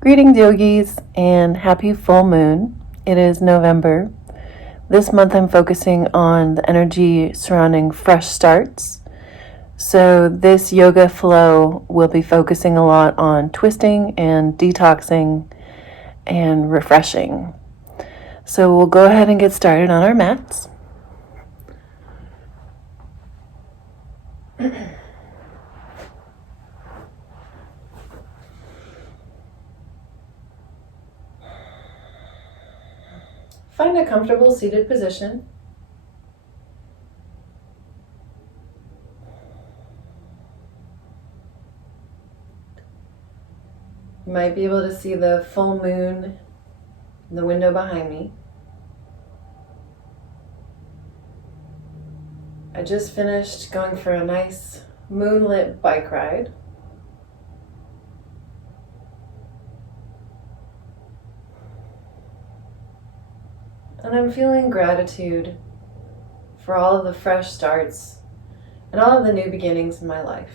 Greetings, yogis, and happy full moon. It is November. This month I'm focusing on the energy surrounding fresh starts. So this yoga flow will be focusing a lot on twisting and detoxing and refreshing. So we'll go ahead and get started on our mats. Find a comfortable seated position. You might be able to see the full moon in the window behind me. I just finished going for a nice moonlit bike ride. And I'm feeling gratitude for all of the fresh starts and all of the new beginnings in my life.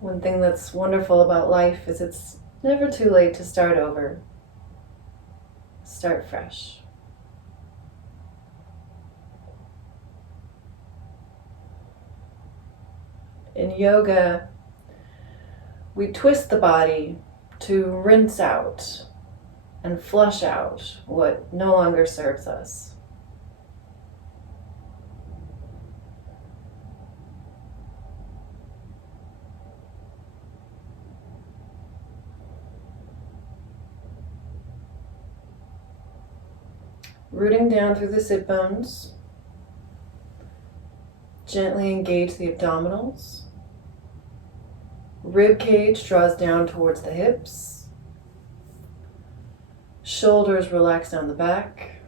One thing that's wonderful about life is it's never too late to start over. Start fresh. In yoga, we twist the body to rinse out and flush out what no longer serves us. Rooting down through the sit bones, gently engage the abdominals. Rib cage draws down towards the hips. Shoulders relax down the back.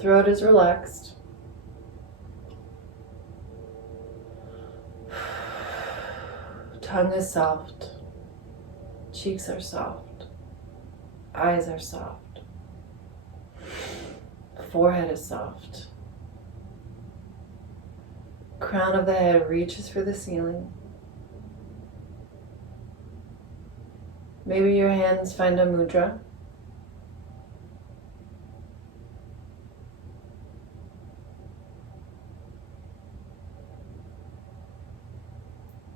Throat is relaxed. Tongue is soft. Cheeks are soft. Eyes are soft. Forehead is soft. Crown of the head reaches for the ceiling. Maybe your hands find a mudra.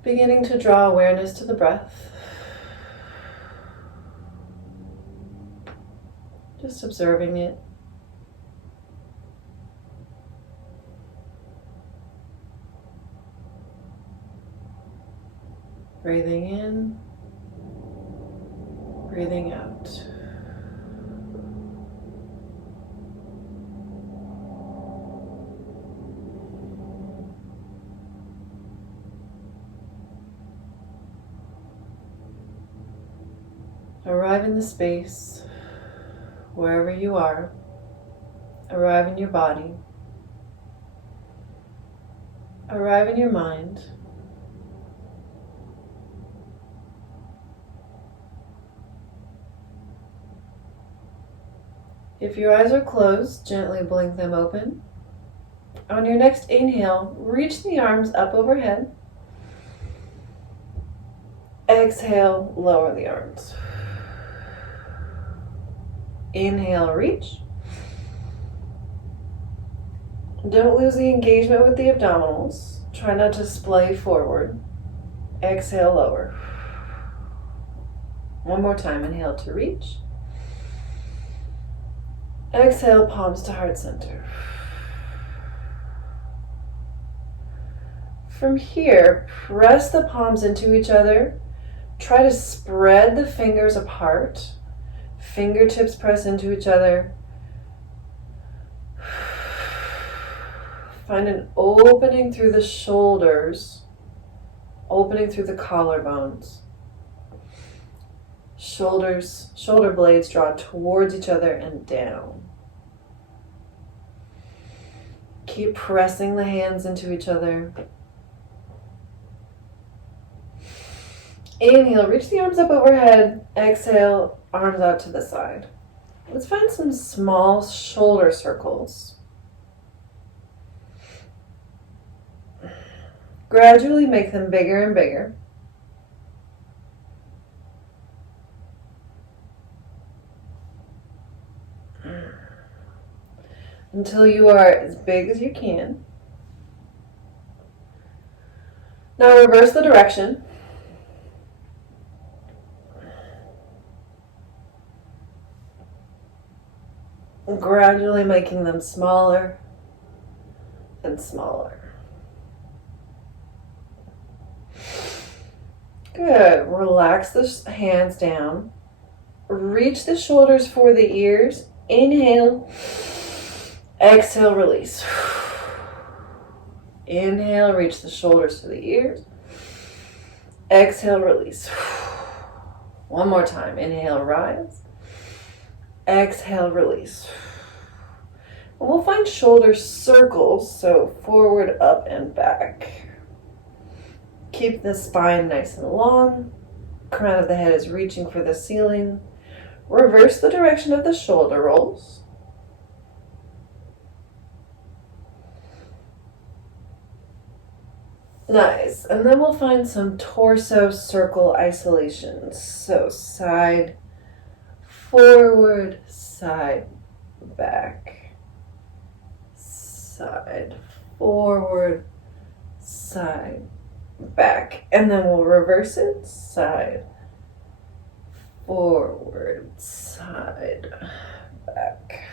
Beginning to draw awareness to the breath. Just observing it. Breathing in, breathing out. Arrive in the space, wherever you are. Arrive in your body. Arrive in your mind. If your eyes are closed, gently blink them open. On your next inhale, reach the arms up overhead. Exhale, lower the arms. Inhale, reach. Don't lose the engagement with the abdominals. Try not to splay forward. Exhale, lower. One more time, inhale to reach. Exhale, palms to heart center. From here, press the palms into each other. Try to spread the fingers apart. Fingertips press into each other. Find an opening through the shoulders, opening through the collarbones. shoulder blades draw towards each other and down. Keep pressing the hands into each other. Inhale, reach the arms up overhead. Exhale, arms out to the side. Let's find some small shoulder circles. Gradually make them bigger and bigger. Until you are as big as you can. Now reverse the direction. Gradually making them smaller and smaller. Good. Relax the hands down. Reach the shoulders for the ears. Inhale. Exhale, release. Inhale, reach the shoulders to the ears. Exhale, release. One more time. Inhale, rise. Exhale, release. And we'll find shoulder circles, so forward, up, and back. Keep the spine nice and long. Crown of the head is reaching for the ceiling. Reverse the direction of the shoulder rolls. Nice. And then we'll find some torso circle isolations. So side, forward, side, back. Side, forward, side, back. And then we'll reverse it. Side, forward, side, back.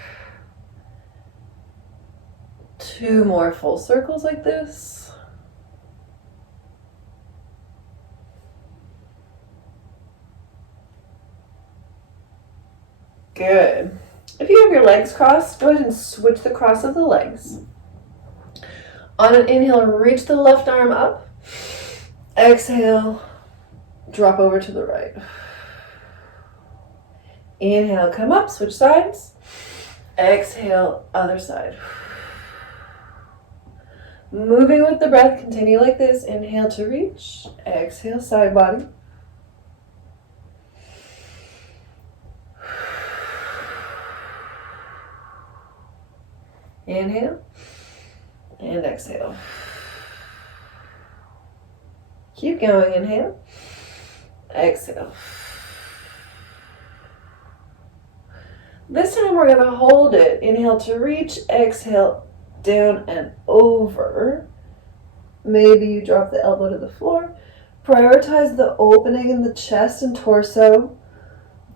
2 more full circles like this. Good. If you have your legs crossed, go ahead and switch the cross of the legs. On an inhale, reach the left arm up. Exhale, drop over to the right. Inhale, come up, switch sides. Exhale, other side. Moving with the breath, continue like this. Inhale to reach. Exhale, side body. Inhale and exhale. Keep going. Inhale, exhale. This time we're going to hold it. Inhale to reach, exhale, down and over. Maybe you drop the elbow to the floor. Prioritize the opening in the chest and torso.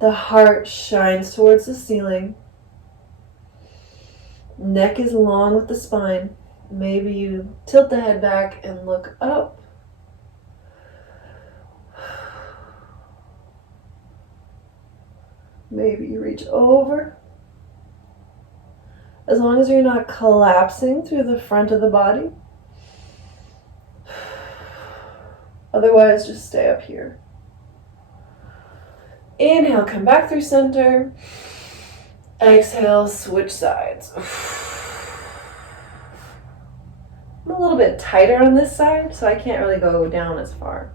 The heart shines towards the ceiling. Neck is long with the spine. Maybe you tilt the head back and look up. Maybe you reach over. As long as you're not collapsing through the front of the body. Otherwise, just stay up here. Inhale, come back through center. Exhale, switch sides. I'm a little bit tighter on this side, so I can't really go down as far.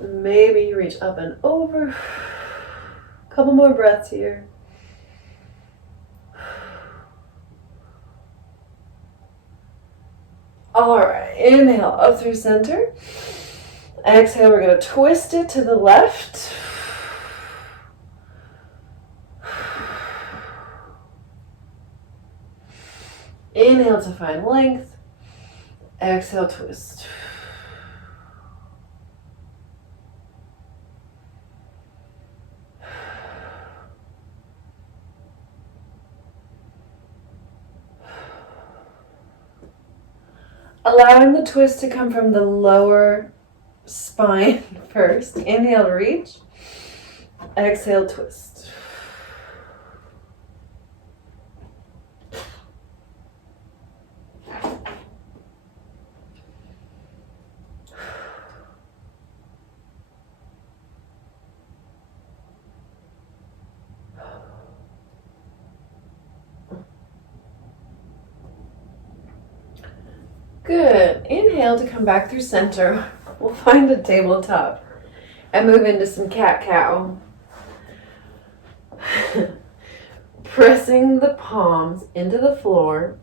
Maybe you reach up and over. A couple more breaths here. All right, inhale up through center. Exhale, we're going to twist it to the left. Inhale to find length. Exhale, twist. Allowing the twist to come from the lower spine first. Inhale, reach. Exhale, twist. Good. Inhale to come back through center. We'll find a tabletop and move into some cat-cow. Pressing the palms into the floor.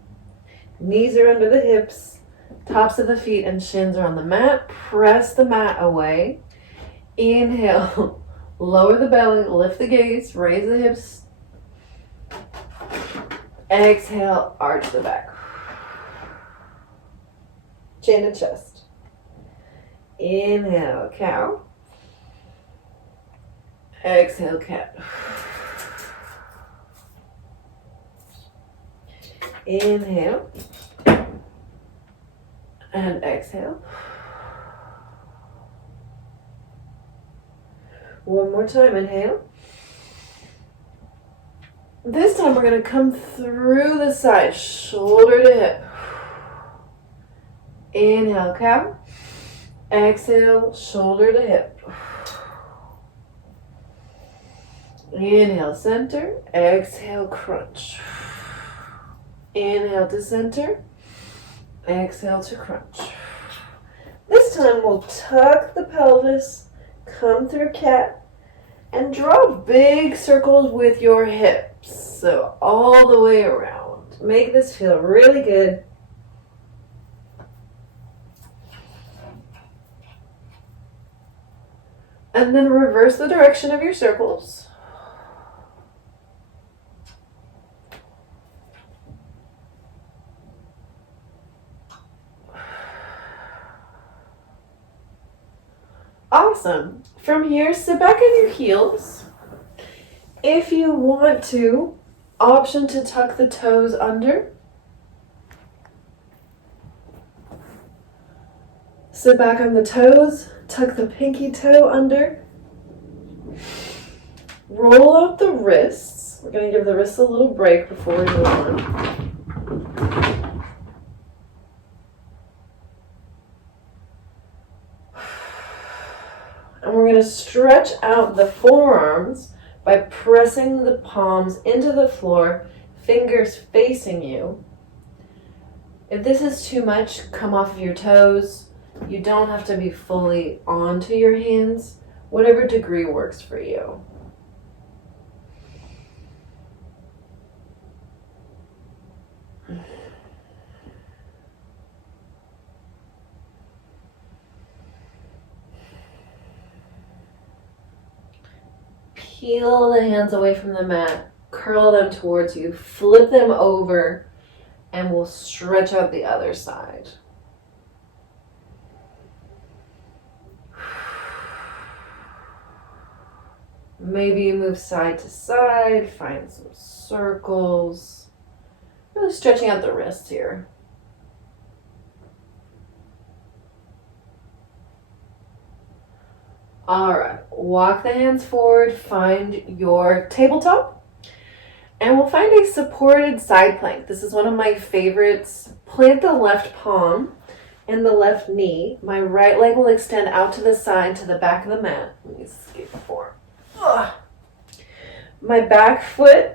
Knees are under the hips. Tops of the feet and shins are on the mat. Press the mat away. Inhale. Lower the belly. Lift the gaze. Raise the hips. Exhale. Arch the back. Chin to chest. Inhale, cow. Exhale, cat. Inhale. And exhale. One more time, inhale. This time we're going to come through the side, shoulder to hip. Inhale, cow. Exhale, shoulder to hip. Inhale, center. Exhale, crunch. Inhale to center. Exhale to crunch. This time we'll tuck the pelvis, come through cat, and draw big circles with your hips. So all the way around. Make this feel really good. And then reverse the direction of your circles. Awesome. From here, sit back on your heels. If you want to, option to tuck the toes under. Sit back on the toes. Tuck the pinky toe under. Roll out the wrists. We're going to give the wrists a little break before we move on. And we're going to stretch out the forearms by pressing the palms into the floor, fingers facing you. If this is too much, come off of your toes. You don't have to be fully onto your hands, whatever degree works for you. Peel the hands away from the mat, curl them towards you, flip them over, and we'll stretch out the other side. Maybe you move side to side, find some circles. Really stretching out the wrists here. All right, walk the hands forward, find your tabletop, and we'll find a supported side plank. This is one of my favorites. Plant the left palm and the left knee. My right leg will extend out to the side to the back of the mat. Let me skip forward. My back foot,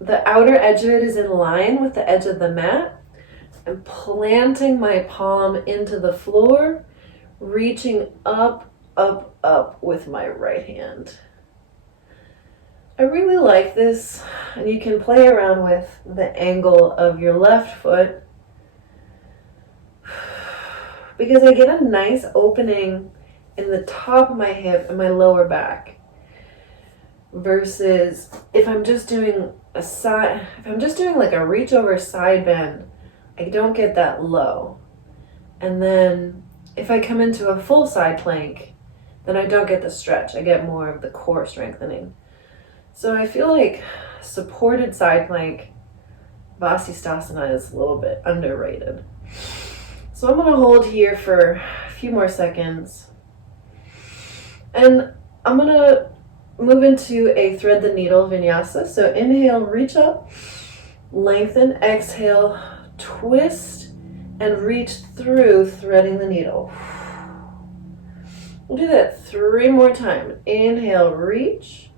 the outer edge of it is in line with the edge of the mat. I'm planting my palm into the floor, reaching up, up, up with my right hand. I really like this, and you can play around with the angle of your left foot because I get a nice opening in the top of my hip and my lower back. Versus if I'm just doing like a reach over side bend, I don't get that low. And then if I come into a full side plank, then I don't get the stretch. I get more of the core strengthening. So I feel like supported side plank, Vasisthasana, is a little bit underrated. So I'm going to hold here for a few more seconds. And I'm going to move into a thread the needle vinyasa. So inhale, reach up, lengthen, exhale, twist, and reach through, threading the needle. We'll do that 3 more times. Inhale, reach,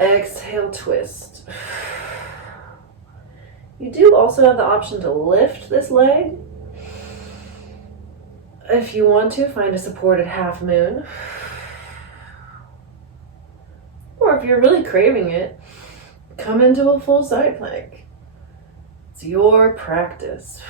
exhale, twist. You do also have the option to lift this leg. If you want to, find a supported half moon. Or if you're really craving it, come into a full side plank. It's your practice.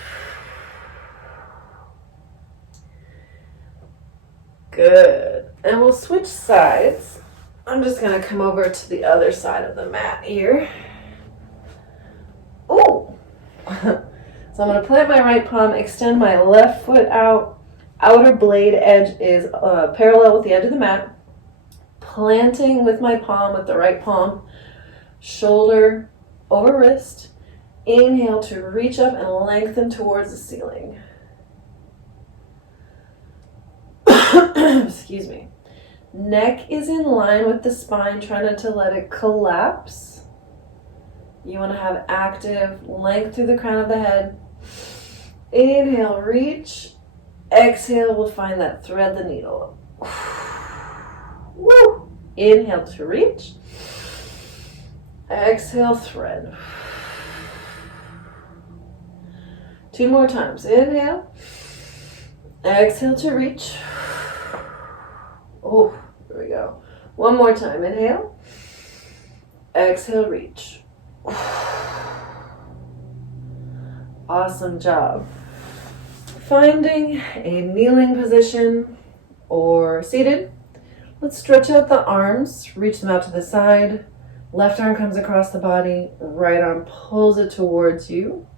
Good. And we'll switch sides. I'm just going to come over to the other side of the mat here. Oh! So I'm going to plant my right palm, extend my left foot out. Outer blade edge is parallel with the edge of the mat. Planting with my palm, with the right palm, shoulder over wrist. Inhale to reach up and lengthen towards the ceiling. Excuse me. Neck is in line with the spine, try not to let it collapse. You want to have active length through the crown of the head. Inhale, reach. Exhale, we'll find that thread the needle. Woo! Inhale to reach. Exhale, thread. 2 more times. Inhale. Exhale to reach. Oh, here we go. 1 more time. Inhale. Exhale, reach. Awesome job. Finding a kneeling position or seated. Let's stretch out the arms, reach them out to the side. Left arm comes across the body, right arm pulls it towards you.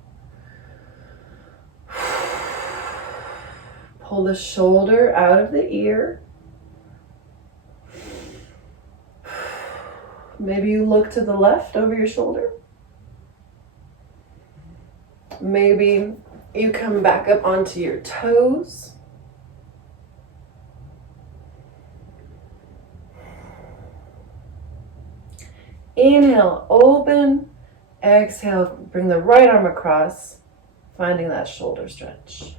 Pull the shoulder out of the ear. Maybe you look to the left over your shoulder. Maybe you come back up onto your toes. Inhale, open. Exhale, bring the right arm across, finding that shoulder stretch.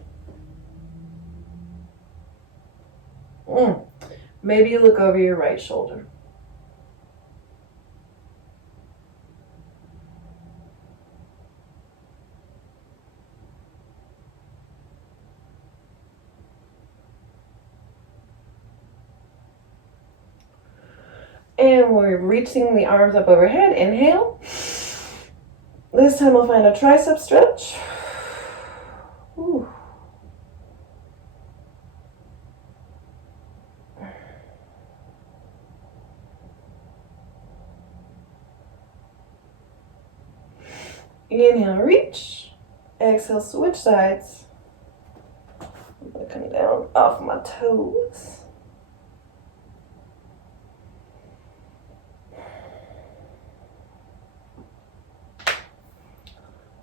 Maybe you look over your right shoulder. And we're reaching the arms up overhead. Inhale. This time we'll find a tricep stretch. Ooh. Inhale, reach. Exhale, switch sides. I'm going to come down off my toes.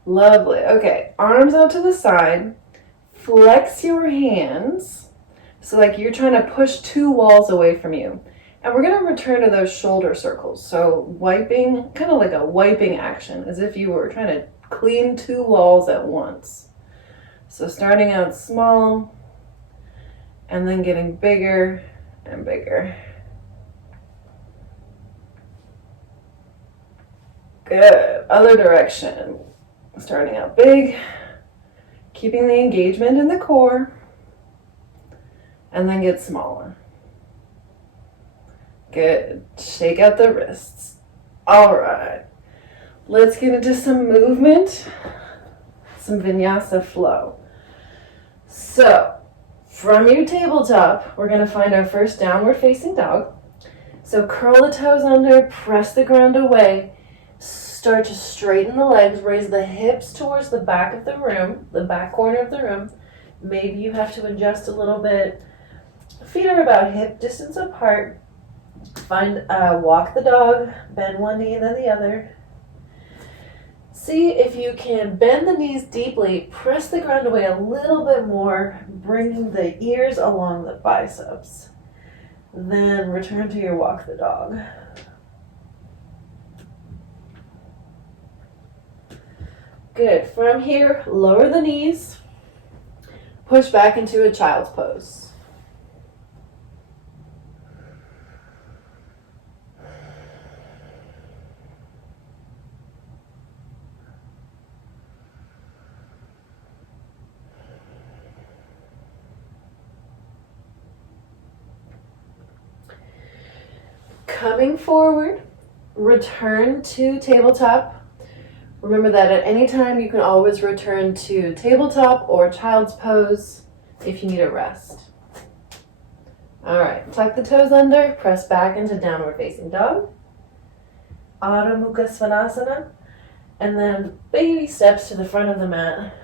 Lovely. Okay, arms out to the side. Flex your hands. So like you're trying to push 2 walls away from you. And we're going to return to those shoulder circles. So wiping, kind of like a wiping action, as if you were trying to clean 2 walls at once. So starting out small, and then getting bigger and bigger. Good. Other direction. Starting out big, keeping the engagement in the core, and then get smaller. Good. Shake out the wrists. All right. Let's get into some movement, some vinyasa flow. So, from your tabletop, we're going to find our first downward facing dog. So curl the toes under, press the ground away. Start to straighten the legs, raise the hips towards the back of the room, the back corner of the room. Maybe you have to adjust a little bit. Feet are about hip distance apart. Walk the dog, bend one knee and then the other. See if you can bend the knees deeply, press the ground away a little bit more, bringing the ears along the biceps. Then return to your walk the dog. Good. From here, lower the knees, push back into a child's pose. Coming forward, return to tabletop. Remember that at any time you can always return to tabletop or child's pose if you need a rest. All right, tuck the toes under, press back into downward facing dog. Adho Mukha Svanasana, and then baby steps to the front of the mat.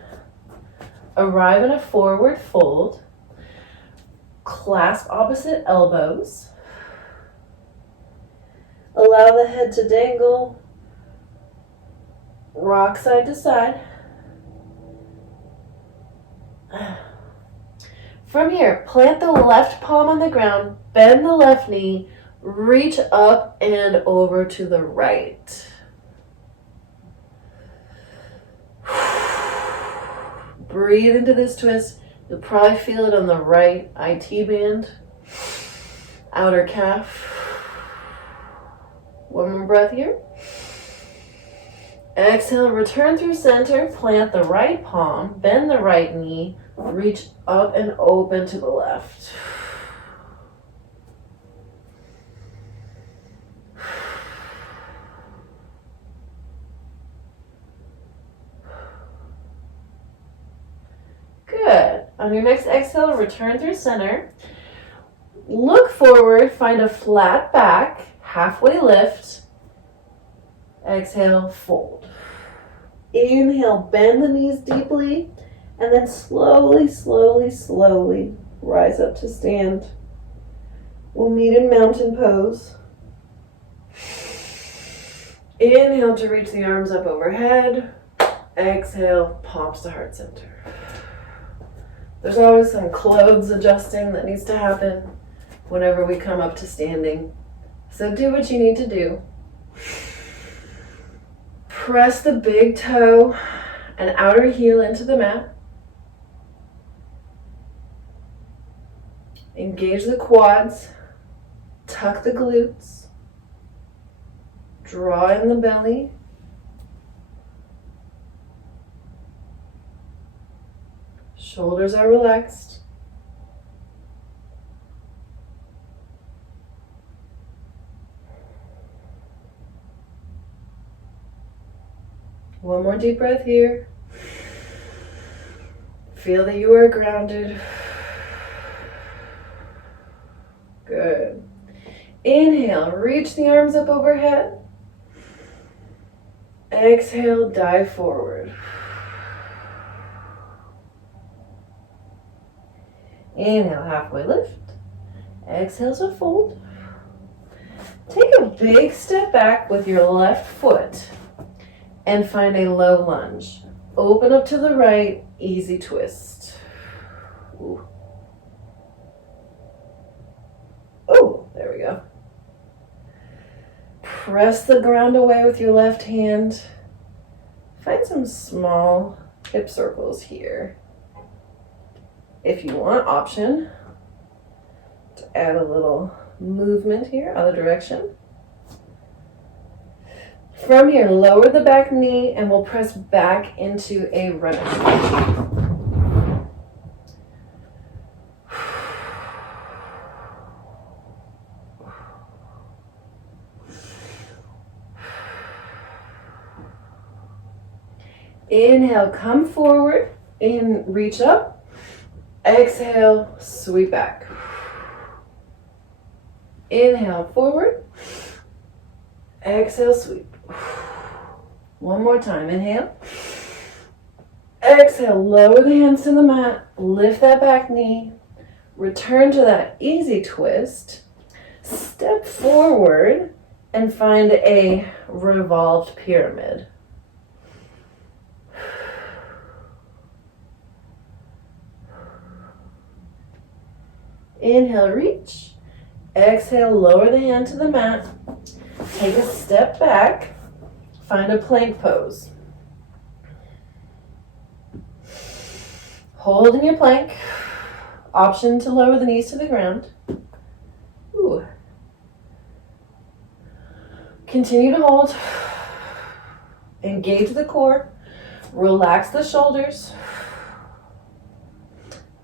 Arrive in a forward fold. Clasp opposite elbows. Allow the head to dangle. Rock side to side. From here, plant the left palm on the ground, bend the left knee, reach up and over to the right. Breathe into this twist. You'll probably feel it on the right IT band, outer calf. One more breath here. Exhale, return through center, plant the right palm, bend the right knee, reach up and open to the left. Good. On your next exhale, return through center. Look forward, find a flat back, halfway lift. Exhale, fold. Inhale, bend the knees deeply, and then slowly, slowly, slowly rise up to stand. We'll meet in mountain pose. Inhale to reach the arms up overhead. Exhale, palms to heart center. There's always some clothes adjusting that needs to happen whenever we come up to standing. So do what you need to do. Press the big toe and outer heel into the mat. Engage the quads. Tuck the glutes. Draw in the belly. Shoulders are relaxed. One more deep breath here. Feel that you are grounded. Good. Inhale, reach the arms up overhead. Exhale, dive forward. Inhale, halfway lift. Exhale to fold. Take a big step back with your left foot and find a low lunge. Open up to the right, easy twist. Ooh. Oh, there we go. Press the ground away with your left hand. Find some small hip circles here. If you want, option to add a little movement here, other direction. From here, lower the back knee and we'll press back into a runner's lunge. Inhale, come forward and reach up. Exhale, sweep back. Inhale, forward. Exhale, sweep. One more time. Inhale. Exhale, lower the hands to the mat. Lift that back knee. Return to that easy twist. Step forward and find a revolved pyramid. Inhale, reach. Exhale, lower the hand to the mat. Take a step back. Find a plank pose. Hold in your plank. Option to lower the knees to the ground. Ooh. Continue to hold. Engage the core. Relax the shoulders.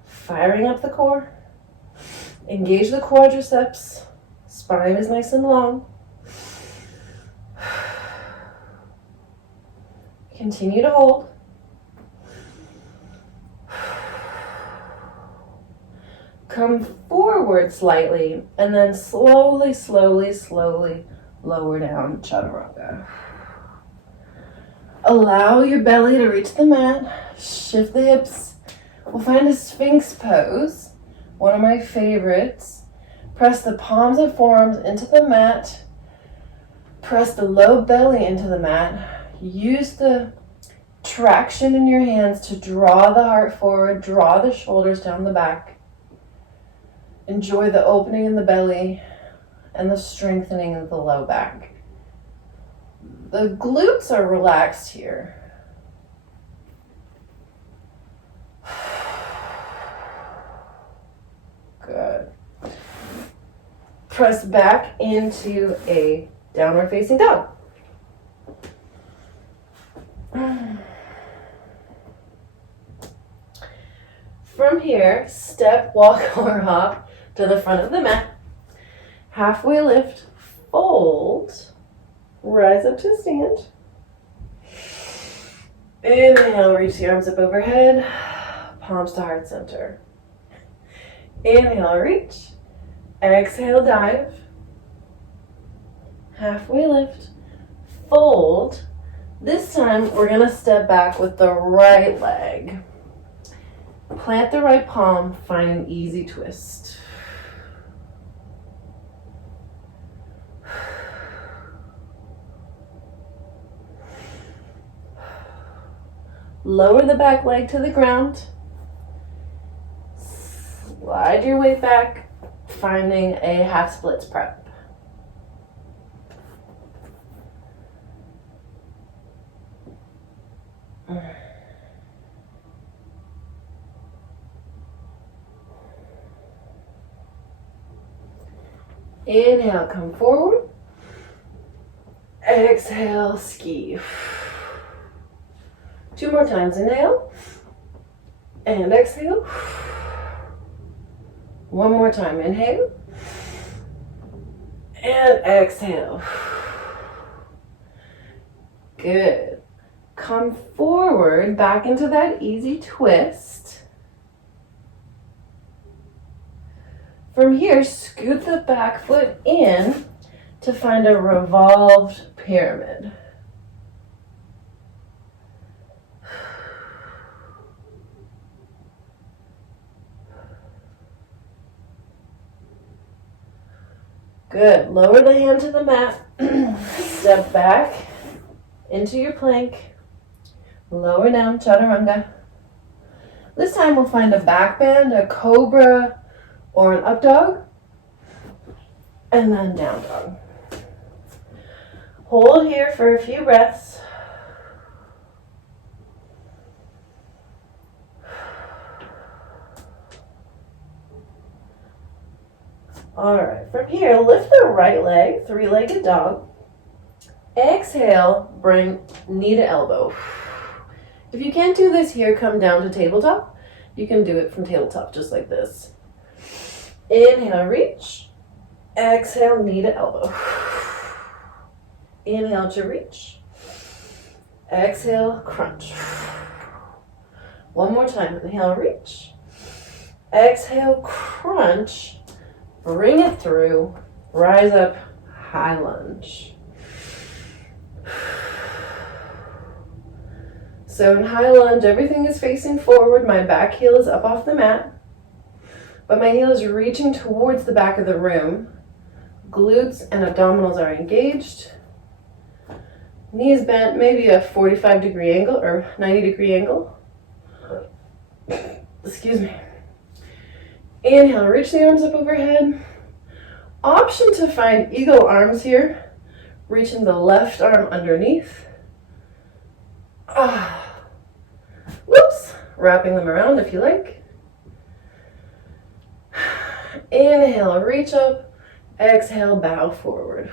Firing up the core. Engage the quadriceps. Spine is nice and long. Continue to hold. Come forward slightly and then slowly, slowly, slowly lower down chaturanga. Allow your belly to reach the mat. Shift the hips. We'll find a Sphinx pose, one of my favorites. Press the palms and forearms into the mat. Press the low belly into the mat. Use the traction in your hands to draw the heart forward, draw the shoulders down the back. Enjoy the opening in the belly and the strengthening of the low back. The glutes are relaxed here. Good. Press back into a downward facing dog. From here, step, walk, or hop to the front of the mat. Halfway lift, fold, rise up to stand. Inhale, reach the arms up overhead, palms to heart center. Inhale, reach. Exhale, dive. Halfway lift, fold. This time, we're gonna step back with the right leg. Plant the right palm, find an easy twist. Lower the back leg to the ground. Slide your weight back, finding a half splits prep. Inhale, come forward. Exhale, ski. 2 more times, inhale. And exhale. 1 more time, inhale. And exhale. Good. Come forward, back into that easy twist. From here, scoot the back foot in to find a revolved pyramid. Good. Lower the hand to the mat. Step back into your plank. Lower down, chaturanga. This time we'll find a back bend, a cobra, or an up dog, and then down dog. Hold here for a few breaths. All right, from here, lift the right leg, 3-legged dog. Exhale, bring knee to elbow. If you can't do this here, come down to tabletop. You can do it from tabletop, just like this. Inhale, reach. Exhale, knee to elbow. Inhale to reach. Exhale, crunch. 1 more time. Inhale, reach. Exhale, crunch. Bring it through. Rise up, high lunge. So in high lunge, everything is facing forward. My back heel is up off the mat, but my heel is reaching towards the back of the room. Glutes and abdominals are engaged. Knees bent, maybe a 45-degree angle or 90-degree angle. Excuse me. Inhale, reach the arms up overhead. Option to find eagle arms here. Reaching the left arm underneath. Whoops. Wrapping them around if you like. Inhale, reach up. Exhale, bow forward.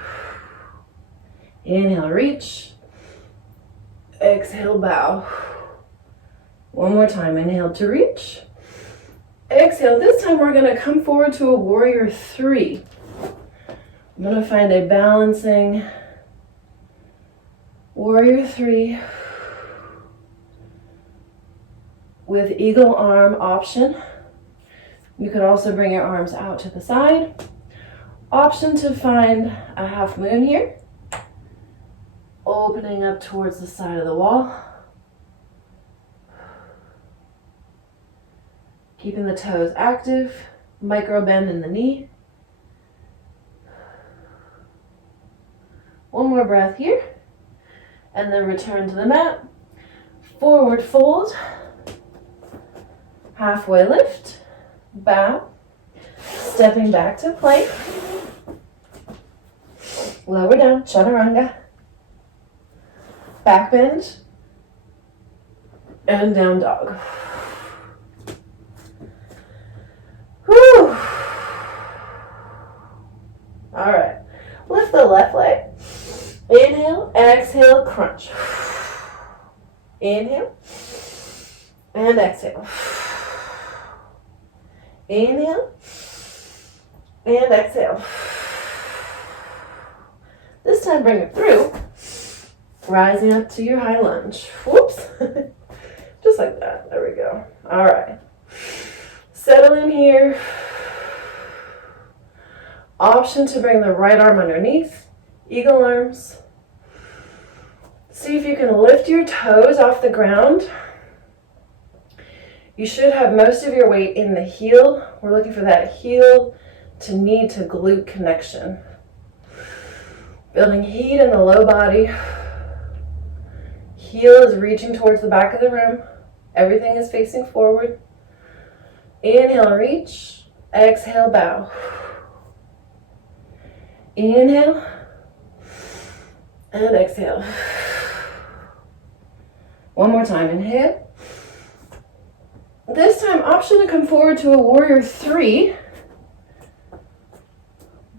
Inhale, reach. Exhale, bow. One more time. Inhale to reach. Exhale. This time we're going to come forward to a warrior 3. I'm going to find a balancing warrior 3 with eagle arm option. You could also bring your arms out to the side. Option to find a half moon here. Opening up towards the side of the wall. Keeping the toes active. Micro bend in the knee. One more breath here. And then return to the mat. Forward fold. Halfway lift. Bow. Stepping back to plank. Lower down, chaturanga. Back bend. And down dog. Whew. All right. Lift the left leg. Inhale, exhale, crunch. Inhale. And exhale. Inhale. And exhale. This time bring it through. Rising up to your high lunge. Whoops. Just like that. There we go. All right. Settle in here. Option to bring the right arm underneath. Eagle arms. See if you can lift your toes off the ground. You should have most of your weight in the heel. We're looking for that heel to knee to glute connection. Building heat in the low body. Heel is reaching towards the back of the room. Everything is facing forward. Inhale, reach. Exhale, bow. Inhale. And exhale. One more time. Inhale. This time, option to come forward to a warrior 3.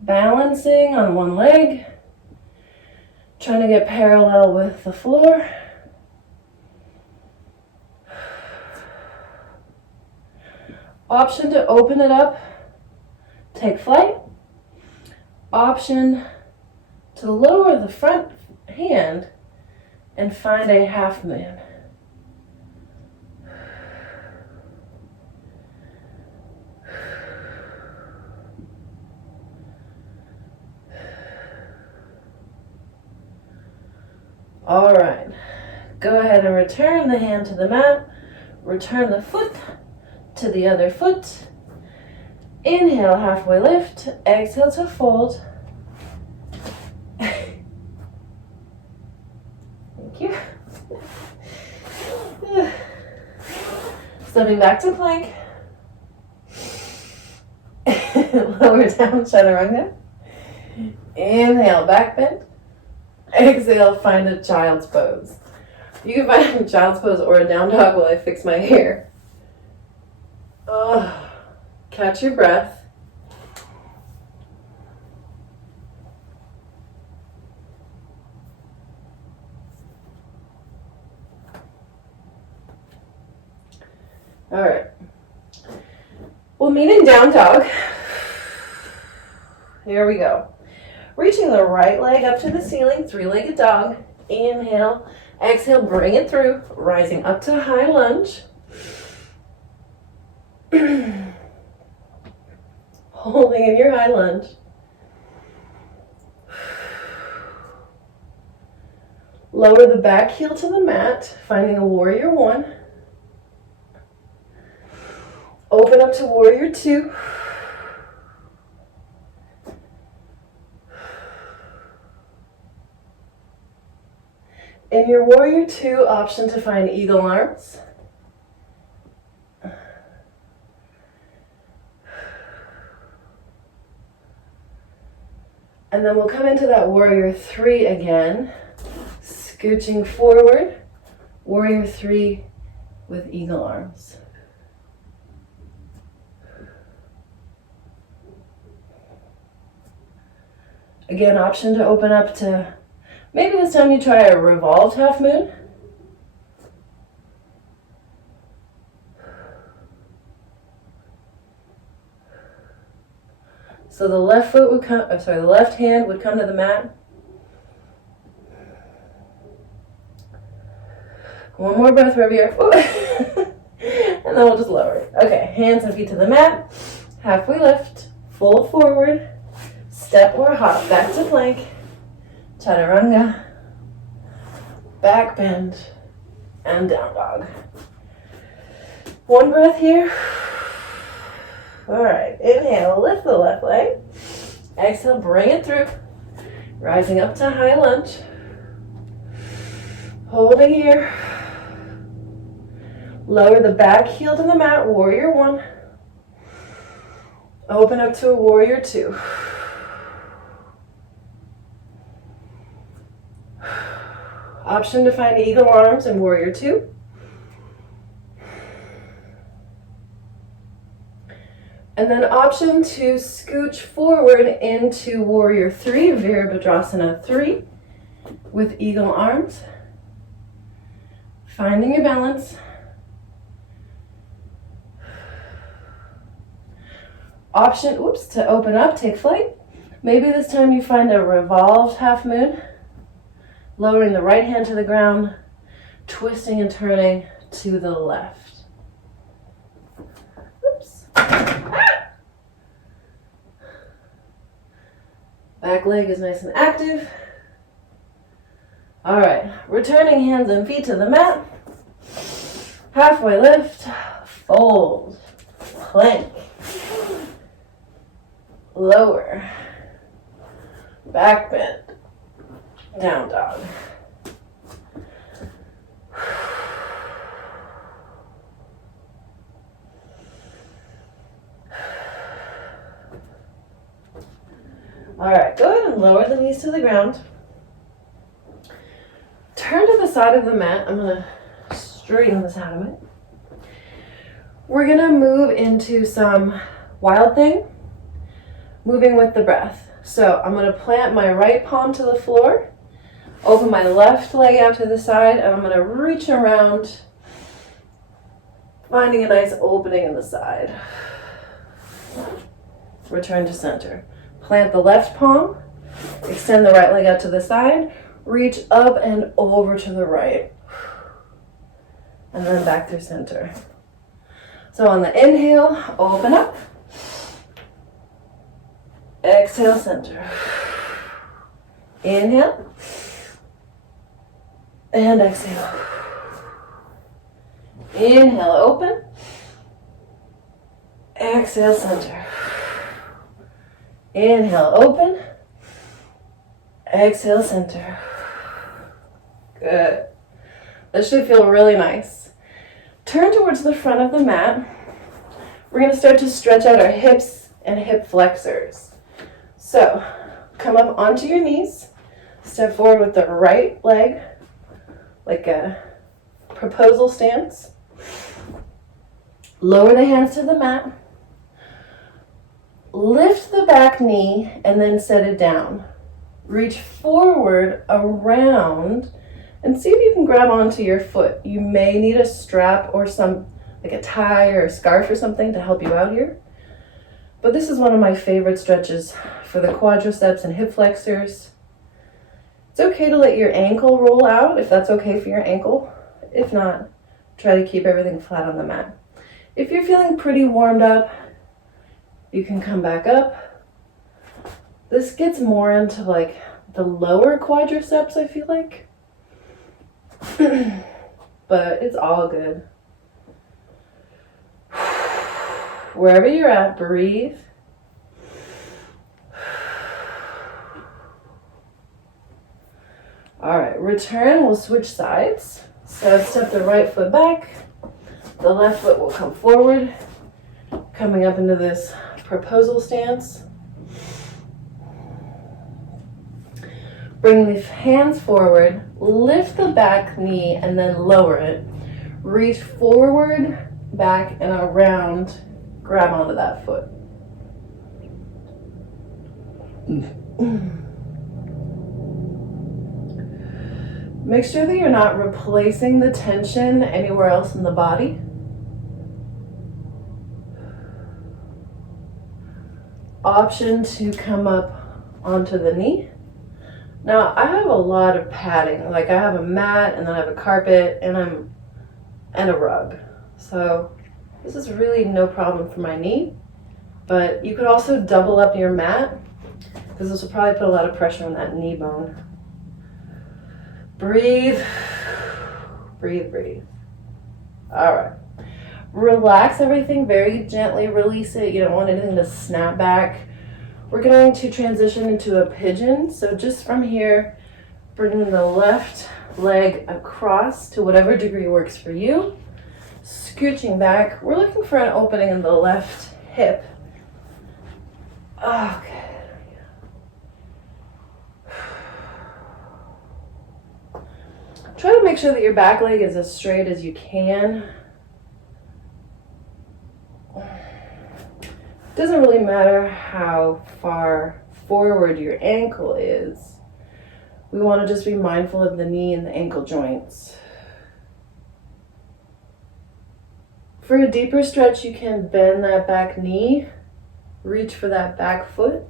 Balancing on one leg. Trying to get parallel with the floor. Option to open it up. Take flight. Option to lower the front hand and find a half moon. All right, go ahead and return the hand to the mat. Return the foot to the other foot. Inhale, halfway lift. Exhale to fold. Thank you. Stepping back to plank. Lower down, chaturanga. Inhale, back bend. Exhale, find a child's pose. You can find a child's pose or a down dog while I fix my hair. Catch your breath. All right. We'll meet in down dog. Here we go. Reaching the right leg up to the ceiling, 3-legged dog. Inhale, exhale, bring it through, rising up to high lunge. Holding in your high lunge. Lower the back heel to the mat, finding a warrior 1. Open up to warrior 2. In your warrior 2, option to find eagle arms. And then we'll come into that warrior three again, scooching forward, warrior three with eagle arms. Again, option to open up to, maybe this time you try a revolved half moon. So the left foot would come, the left hand would come to the mat. One more breath wherever you're. And then we'll just lower it. Okay, hands and feet to the mat. Halfway lift, fold forward, step or hop back to plank, chaturanga, back bend, and down dog. One breath here. All right, inhale, lift the left leg. Exhale, bring it through. Rising up to high lunge. Holding here. Lower the back heel to the mat, warrior one. Open up to a warrior two. Option to find eagle arms in warrior two. And then option to scooch forward into warrior three, Virabhadrasana 3, with eagle arms. Finding your balance. Option, to open up, take flight. Maybe this time you find a revolved half moon, lowering the right hand to the ground, twisting and turning to the left. Back leg is nice and active. All right, returning hands and feet to the mat. Halfway lift, fold, plank, lower, back bend, down dog. All right, go ahead and lower the knees to the ground. Turn to the side of the mat. I'm gonna straighten this out a bit. We're gonna move into some wild thing, moving with the breath. So I'm gonna plant my right palm to the floor, open my left leg out to the side, and I'm gonna reach around, finding a nice opening in the side. Return to center. Plant the left palm, extend the right leg out to the side, reach up and over to the right, and then back through center. So on the inhale, open up, exhale, center. Inhale, and exhale. Inhale, open, exhale, center. Inhale, open. Exhale, center. Good. This should feel really nice. Turn towards the front of the mat. We're going to start to stretch out our hips and hip flexors. So, come up onto your knees. Step forward with the right leg, like a proposal stance. Lower the hands to the mat. Lift the back knee and then set it down. Reach forward around and see if you can grab onto your foot. You may need a strap or like a tie or a scarf or something to help you out here. But this is one of my favorite stretches for the quadriceps and hip flexors. It's okay to let your ankle roll out if that's okay for your ankle. If not, try to keep everything flat on the mat. If you're feeling pretty warmed up, you can come back up. This gets more into like the lower quadriceps, I feel like. But it's all good. Wherever you're at, breathe. All right, return, we'll switch sides. So step the right foot back. The left foot will come forward, coming up into this proposal stance. Bring the hands forward, lift the back knee, and then lower it. Reach forward, back, and around. Grab onto that foot. Make sure that you're not replacing the tension anywhere else in the body. Option to come up onto the knee. Now, I have a lot of padding. Like I have a mat, and then I have a carpet, and a rug. So this is really no problem for my knee. But you could also double up your mat, because this will probably put a lot of pressure on that knee bone. Breathe, breathe, breathe. All right. Relax everything very gently, release it. You don't want anything to snap back. We're going to transition into a pigeon. So just from here, bringing the left leg across to whatever degree works for you. Scooching back. We're looking for an opening in the left hip. Okay. Try to make sure that your back leg is as straight as you can. It doesn't really matter how far forward your ankle is. We want to just be mindful of the knee and the ankle joints. For a deeper stretch, you can bend that back knee, reach for that back foot.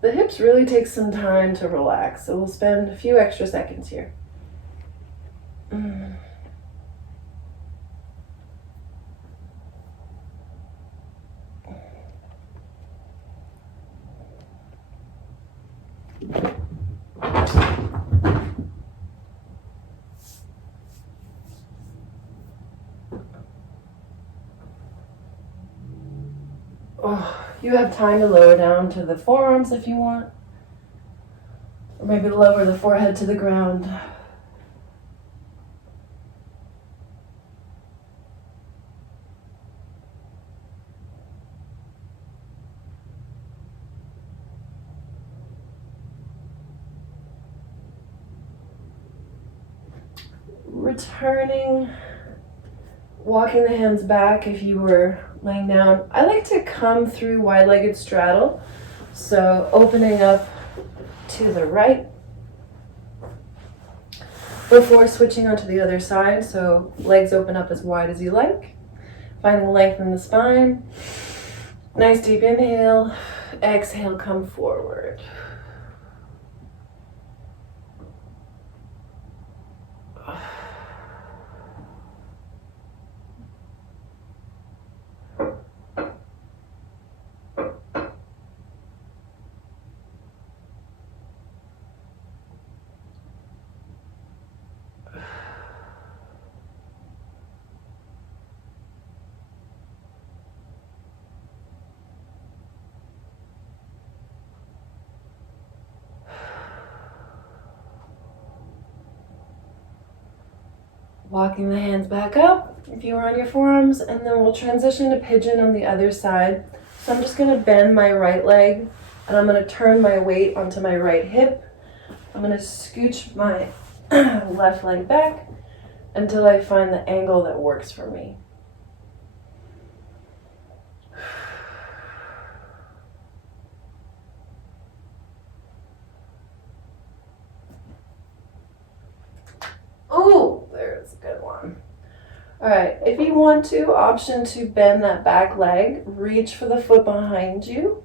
The hips really take some time to relax, so we'll spend a few extra seconds here. Oh, you have time to lower down to the forearms if you want, or maybe lower the forehead to the ground. Returning, walking the hands back if you were laying down. I like to come through wide-legged straddle, so opening up to the right before switching onto the other side, so legs open up as wide as you like. Finding length in the spine. Nice deep inhale, exhale, come forward. Walking the hands back up if you were on your forearms, and then we'll transition to pigeon on the other side. So I'm just going to bend my right leg, and I'm going to turn my weight onto my right hip. I'm going to scooch my left leg back until I find the angle that works for me. Oh, there's a good one. All right, if you want to, option to bend that back leg, reach for the foot behind you.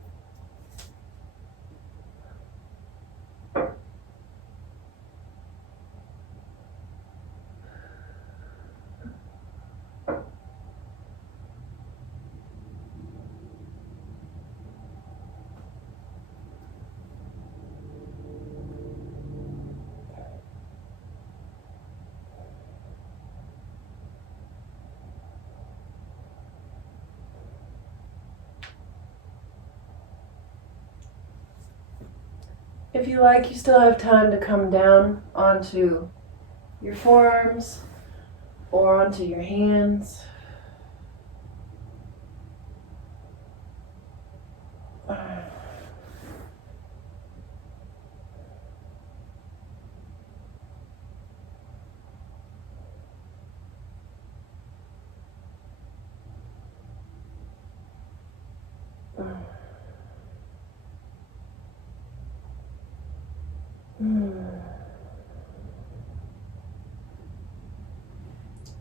If you like, you still have time to come down onto your forearms or onto your hands.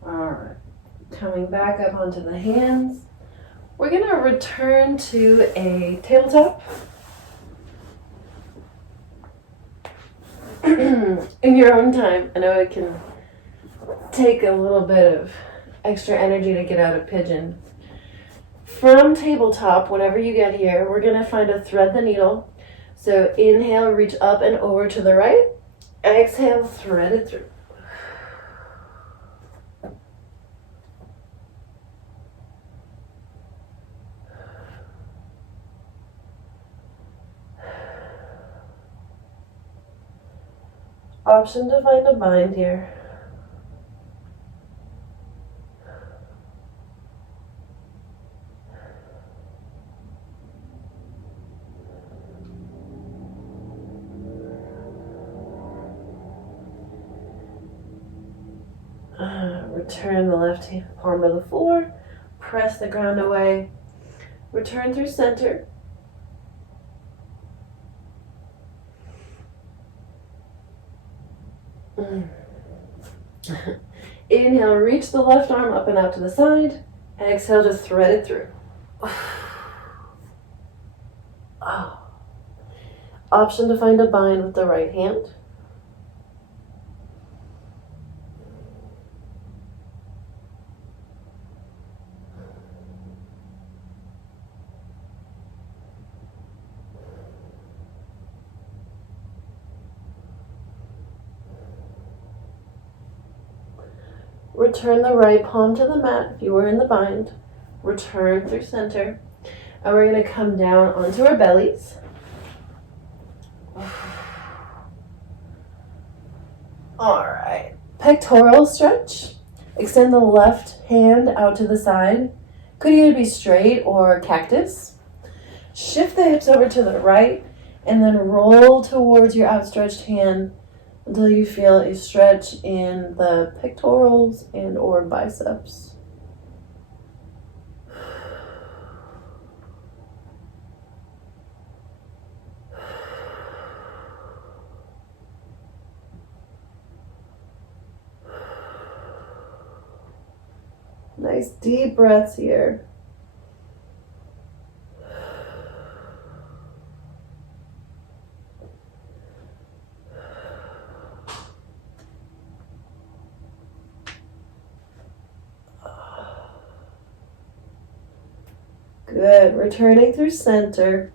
Alright, coming back up onto the hands. We're going to return to a tabletop. In your own time. I know it can take a little bit of extra energy to get out of pigeon. From tabletop, whenever you get here, we're going to find a thread the needle. So inhale, reach up and over to the right. Exhale, thread it through. Option to find a bind here. Return the left palm to the floor. Press the ground away. Return through center. Inhale, reach the left arm up and out to the side. Exhale, just thread it through. Oh. Option to find a bind with the right hand. Return the right palm to the mat if you were in the bind. Return through center. And we're going to come down onto our bellies. Alright. Pectoral stretch. Extend the left hand out to the side. Could either be straight or cactus. Shift the hips over to the right and then roll towards your outstretched hand until you feel a stretch in the pectorals and or biceps. Nice deep breaths here. Good. Returning through center.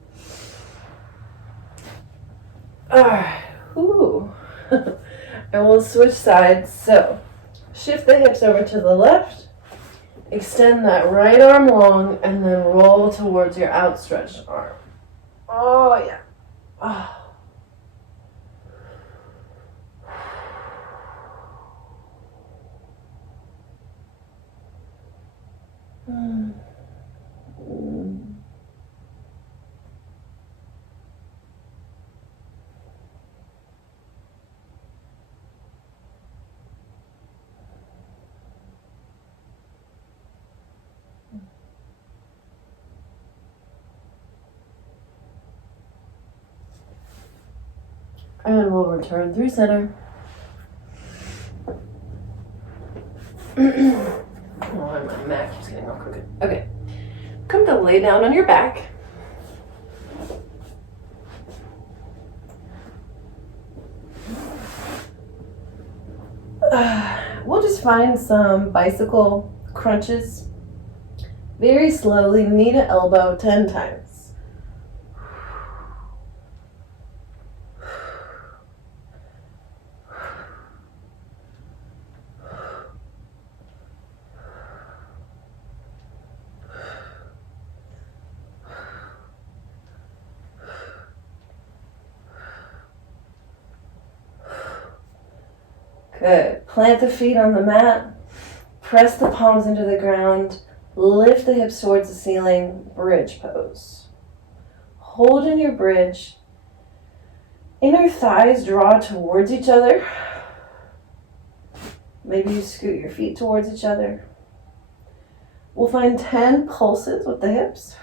Alright. Whoo. And we'll switch sides. So, shift the hips over to the left. Extend that right arm long and then roll towards your outstretched arm. Oh, yeah. Oh. And we'll return through center. Oh, my mat keeps getting all crooked. Okay. Come to lay down on your back. We'll just find some bicycle crunches. Very slowly, knee to elbow 10 times. Good. Plant the feet on the mat. Press the palms into the ground. Lift the hips towards the ceiling. Bridge pose. Hold in your bridge. Inner thighs draw towards each other. Maybe you scoot your feet towards each other. We'll find 10 pulses with the hips.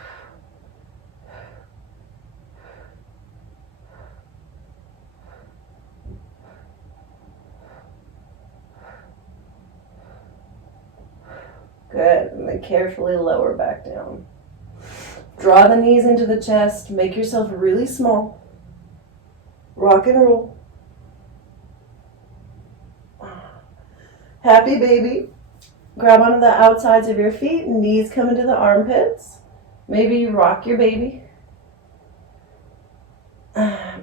Good. And then carefully lower back down. Draw the knees into the chest. Make yourself really small. Rock and roll. Happy baby. Grab onto the outsides of your feet. Knees come into the armpits. Maybe you rock your baby.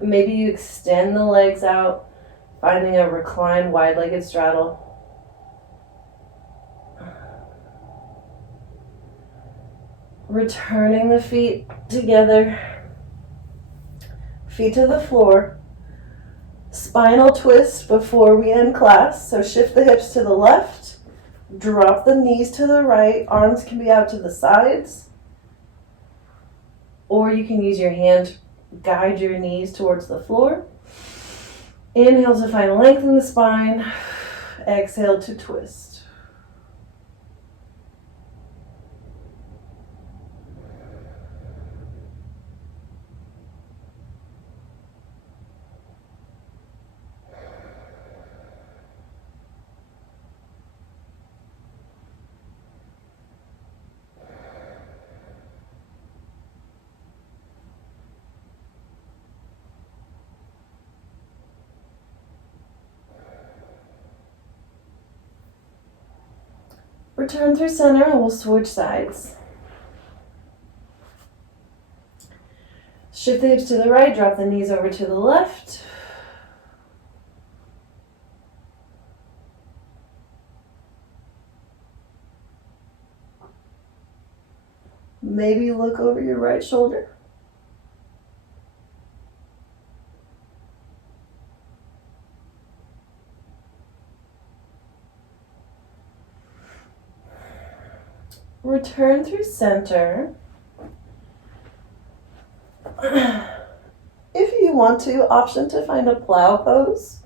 Maybe you extend the legs out, finding a reclined wide-legged straddle. Returning the feet together. Feet to the floor. Spinal twist before we end class. So shift the hips to the left. Drop the knees to the right. Arms can be out to the sides. Or you can use your hand, guide your knees towards the floor. Inhale to find length in the spine. Exhale to twist. Return through center and we'll switch sides. Shift the hips to the right, drop the knees over to the left. Maybe look over your right shoulder. Return through center. If you want to, option to find a plow pose.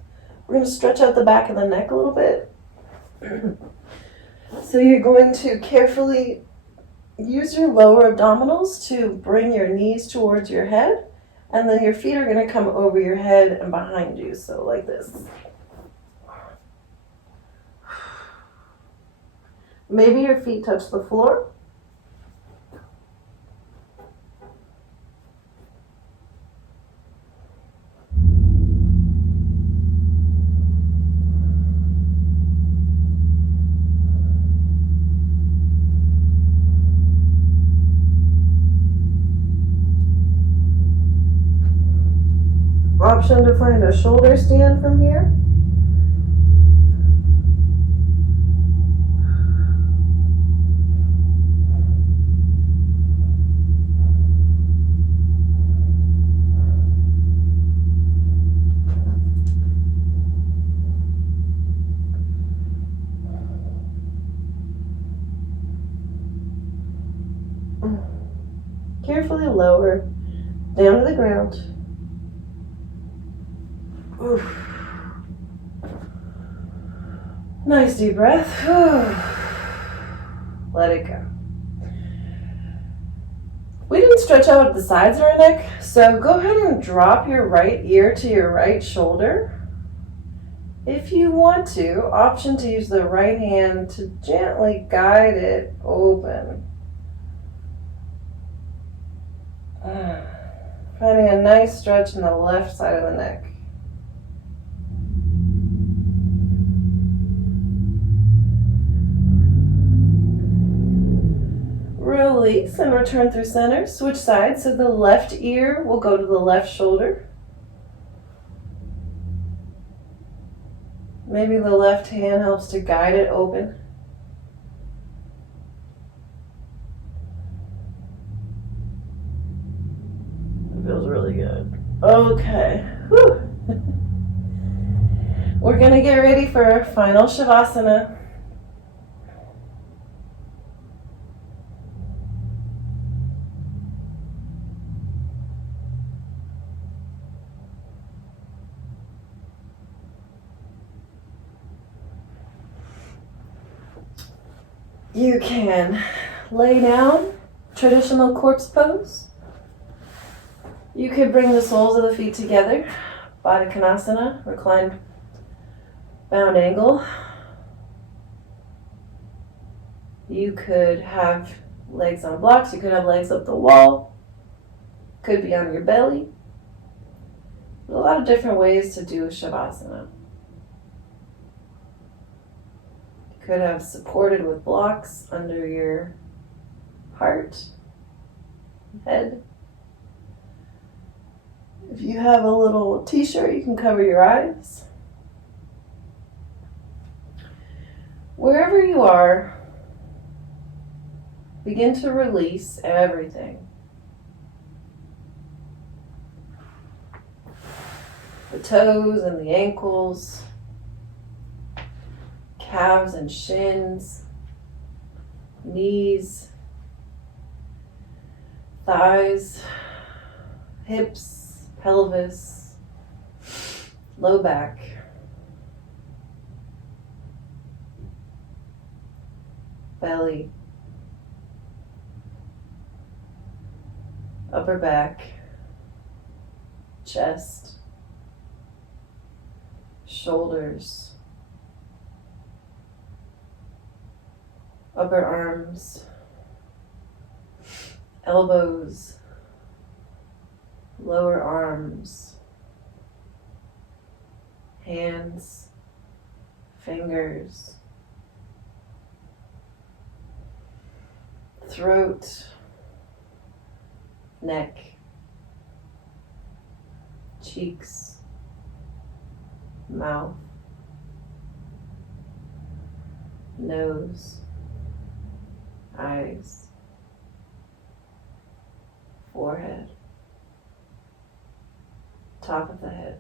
We're going to stretch out the back of the neck a little bit. So you're going to carefully use your lower abdominals to bring your knees towards your head, and then your feet are going to come over your head and behind you, so like this. Maybe your feet touch the floor. Option to find a shoulder stand from here. Carefully lower down to the ground. Oof. Nice deep breath. Let it go. We didn't stretch out the sides of our neck, so go ahead and drop your right ear to your right shoulder. If you want to, option to use the right hand to gently guide it open. Finding a nice stretch in the left side of the neck. Release and return through center. Switch sides, so the left ear will go to the left shoulder. Maybe the left hand helps to guide it open. It feels really good. Okay. Whew. We're going to get ready for our final Savasana. You can lay down, traditional corpse pose. You could bring the soles of the feet together, Baddha Konasana, reclined bound angle. You could have legs on blocks. You could have legs up the wall. Could be on your belly. There's a lot of different ways to do Shavasana. You could have supported with blocks under your heart, head. If you have a little t-shirt, you can cover your eyes. Wherever you are, begin to release everything. The toes and the ankles, calves and shins, knees, thighs, hips, pelvis, low back. Belly, upper back, chest, shoulders, upper arms, elbows, lower arms, hands, fingers, throat, neck, cheeks, mouth, nose, eyes, forehead, top of the head.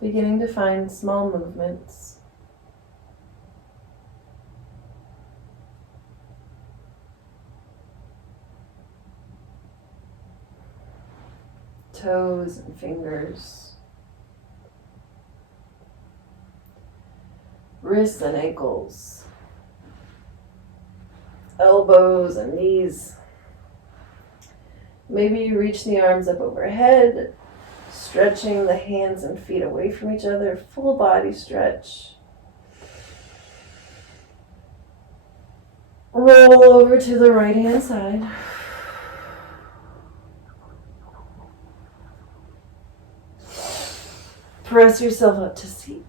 Beginning to find small movements. Toes and fingers. Wrists and ankles. elbows and knees. Maybe you reach the arms up overhead, stretching the hands and feet away from each other, full body stretch. Roll over to the right hand side. Press yourself up to seat.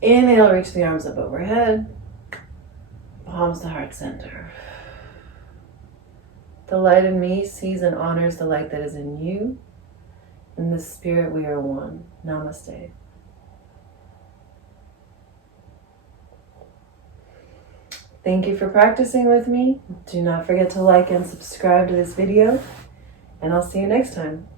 Inhale, reach the arms up overhead. Palms to heart center. The light in me sees and honors the light that is in you. In the spirit, we are one. Namaste. Thank you for practicing with me. Do not forget to like and subscribe to this video, and I'll see you next time.